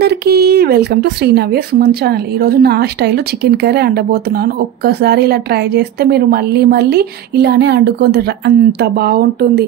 అందరికీ welcome to Srinavya Suman channel. ఈరోజు నా స్టైల్లో చికెన్ కర్రీ వండబోతున్నాను. ఒక్కసారి ఇలా ట్రై చేస్తే మీరు మళ్ళీ మళ్ళీ ఇలానే వండుకొని తింటారు, అంత బాగుంటుంది.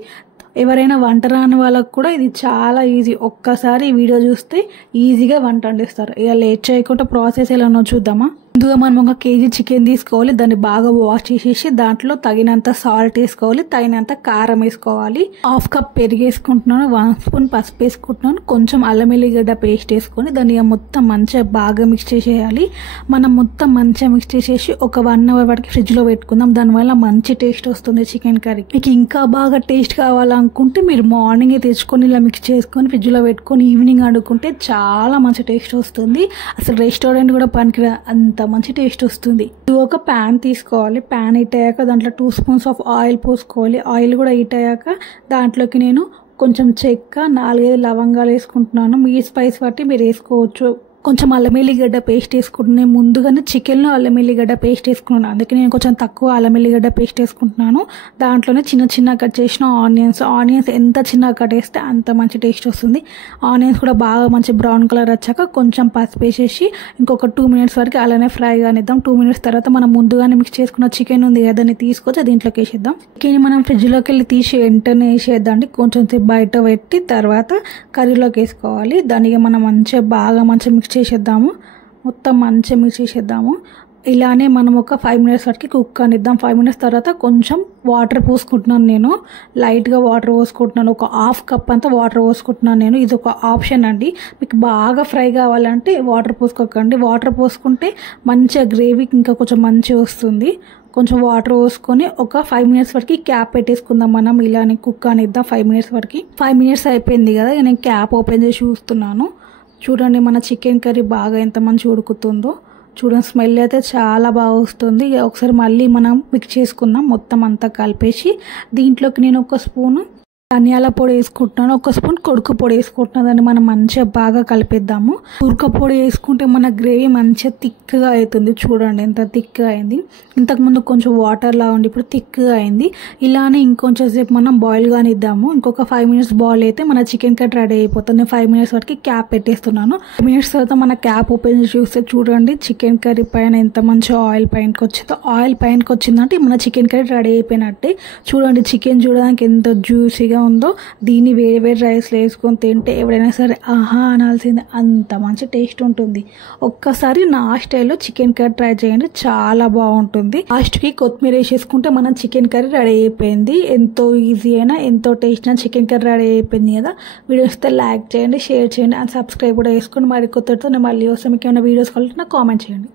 ఎవరైనా వంట రాని వాళ్ళకు కూడా ఇది చాలా ఈజీ. ఒక్కసారి ఈ వీడియో చూస్తే ఈజీగా వంట వండిస్తారు. ఇక లేట్ చేయకుండా ప్రాసెస్ ఎలానో చూద్దామా. ముందుగా మనం 1 kg చికెన్ తీసుకోవాలి. దాన్ని బాగా వాష్ చేసేసి దాంట్లో తగినంత సాల్ట్ వేసుకోవాలి, తగినంత కారం వేసుకోవాలి, 1/2 కప్ పెరుగు వేసుకుంటున్నాను, 1 స్పూన్ పసుపు వేసుకుంటున్నాను, కొంచెం అల్లం వెల్లిగడ్డ పేస్ట్ వేసుకొని దాన్ని మొత్తం మంచిగా బాగా మిక్స్ చేసేయాలి. మనం మొత్తం మంచిగా మిక్స్ చేసేసి ఒక 1 అవర్ వరకు ఫ్రిడ్జ్లో పెట్టుకుందాం. దానివల్ల మంచి టేస్ట్ వస్తుంది చికెన్ కర్రీ. మీకు ఇంకా బాగా టేస్ట్ కావాలనుకుంటే మీరు మార్నింగే తెచ్చుకొని ఇలా మిక్స్ చేసుకొని ఫ్రిడ్జ్లో పెట్టుకొని ఈవినింగ్ వండుకుంటే చాలా మంచి టేస్ట్ వస్తుంది. అసలు రెస్టారెంట్ కూడా పనికిరా అంత మంచి టేస్ట్ వస్తుంది. ఒక ప్యాన్ తీసుకోవాలి. ప్యాన్ హీట్ అయ్యాక దాంట్లో 2 స్పూన్స్ ఆఫ్ ఆయిల్ పోసుకోవాలి. ఆయిల్ కూడా హీట్ అయ్యాక దాంట్లోకి నేను కొంచెం చెక్క, 4-5 లవంగాలు వేసుకుంటున్నాను. మీ స్పైస్ బట్టి మీరు వేసుకోవచ్చు. కొంచెం అల్లం వెల్లిగడ్డ పేస్ట్ వేసుకుంటున్నాను. ముందుగానే చికెన్లో అల్లం వెల్లిగడ్డ పేస్ట్ వేసుకున్నాను, అందుకే నేను కొంచెం తక్కువ అల్లం వెల్లిగడ్డ పేస్ట్ వేసుకుంటున్నాను. దాంట్లోనే చిన్న కట్ చేసిన ఆనియన్స్ ఎంత చిన్నగా కట్ వేస్తే అంత మంచి టేస్ట్ వస్తుంది. ఆనియన్స్ కూడా బాగా మంచి బ్రౌన్ కలర్ వచ్చాక కొంచెం పసుపు వేసేసి ఇంకొక 2 మినిట్స్ వరకు అలానే ఫ్రై కానిద్దాం. 2 మినిట్స్ తర్వాత మనం ముందుగానే మిక్స్ చేసుకున్న చికెన్ ఉంది కదా, దాన్ని తీసుకొచ్చి దీంట్లోకి వేసేద్దాం. చికెన్ మనం ఫ్రిడ్జ్లోకి వెళ్ళి తీసి వెంటనే వేసేద్దాం. కొంచెం సేపు బయట పెట్టి తర్వాత కర్రీలోకి వేసుకోవాలి. దానికి మనం మంచిగా మిక్స్ చేసేద్దాము. మొత్తం మంచిగా మిక్స్ చేసేద్దాము. ఇలానే మనం ఒక 5 మినిట్స్ వరకు కుక్ కానిద్దాం. 5 మినిట్స్ తర్వాత కొంచెం వాటర్ పోసుకుంటున్నాను. నేను లైట్గా వాటర్ పోసుకుంటున్నాను. ఒక 1/2 కప్ అంతా వాటర్ పోసుకుంటున్నాను నేను. ఇది ఒక ఆప్షన్ అండి. మీకు బాగా ఫ్రై కావాలంటే వాటర్ పోసుకోకండి. వాటర్ పోసుకుంటే మంచిగా గ్రేవీ ఇంకా కొంచెం మంచిగా వస్తుంది. కొంచెం వాటర్ పోసుకొని ఒక 5 మినిట్స్ వరకు క్యాప్ పెట్టేసుకుందాం. మనం ఇలానే కుక్ కానిద్దాం 5 మినిట్స్ వరకు. 5 మినిట్స్ అయిపోయింది కదా, నేను క్యాప్ ఓపెన్ చేసి చూస్తున్నాను. చూడండి మన చికెన్ కర్రీ బాగా ఎంత మంచి ఉడుకుతుందో. చూడండి స్మెల్ అయితే చాలా బాగా వస్తుంది. ఒకసారి మళ్ళీ మనం మిక్స్ చేసుకుందాం. మొత్తం అంతా కలిపేసి దీంట్లోకి నేను 1 స్పూన్ ధనియాల పొడి వేసుకుంటున్నాను, 1 స్పూన్ కొడుకు పొడి వేసుకుంటున్నాను. దాన్ని మనం మంచిగా బాగా కలిపేద్దాము. ఉడక పొడి వేసుకుంటే మన గ్రేవీ మంచిగా థిక్గా అవుతుంది. చూడండి ఎంత థిక్గా అయింది. ఇంతకుముందు కొంచెం వాటర్ లా ఉండి ఇప్పుడు థిక్గా అయింది. ఇలానే ఇంకొంచెం సేపు మనం బాయిల్ కానిద్దాము. ఇంకొక 5 మినిట్స్ బాయిల్ అయితే మన చికెన్ కర్రీ రెడీ అయిపోతుంది. నేను 5 మినిట్స్ వరకు క్యాప్ పెట్టేస్తున్నాను. 5 మినిట్స్ తర్వాత మన క్యాప్ ఓపెన్ చేసి చూస్తే చూడండి చికెన్ కర్రీ పైన ఎంత మంచిగా ఆయిల్ పైనకి వచ్చిందో. ఆయిల్ పైనకి వచ్చిందంటే మన చికెన్ కర్రీ రెడీ అయిపోయినట్టే. చూడండి చికెన్ చూడడానికి ఎంత జ్యూసీగా ఉందో. దీన్ని వేడి రైస్లో వేసుకొని తింటే ఎవరైనా సరే ఆహా అనాల్సిందే, అంత మంచి టేస్ట్ ఉంటుంది. ఒక్కసారి నా స్టైల్లో చికెన్ కర్రీ ట్రై చేయండి, చాలా బాగుంటుంది. లాస్ట్కి కొత్తిమీర వేసేసుకుంటే మన చికెన్ కర్రీ రెడీ అయిపోయింది. ఎంతో ఈజీ అయినా ఎంతో టేస్ట్ అయినా చికెన్ కర్రీ రెడీ అయిపోయింది కదా. వీడియోస్ అయితే లైక్ చేయండి, షేర్ చేయండి అండ్ సబ్స్క్రైబ్ కూడా చేసుకొని మరి కొత్తతో నేను మళ్ళీ వస్తాను. మీకు ఏమైనా వీడియోస్ కావాలంటే నాకు కామెంట్ చేయండి.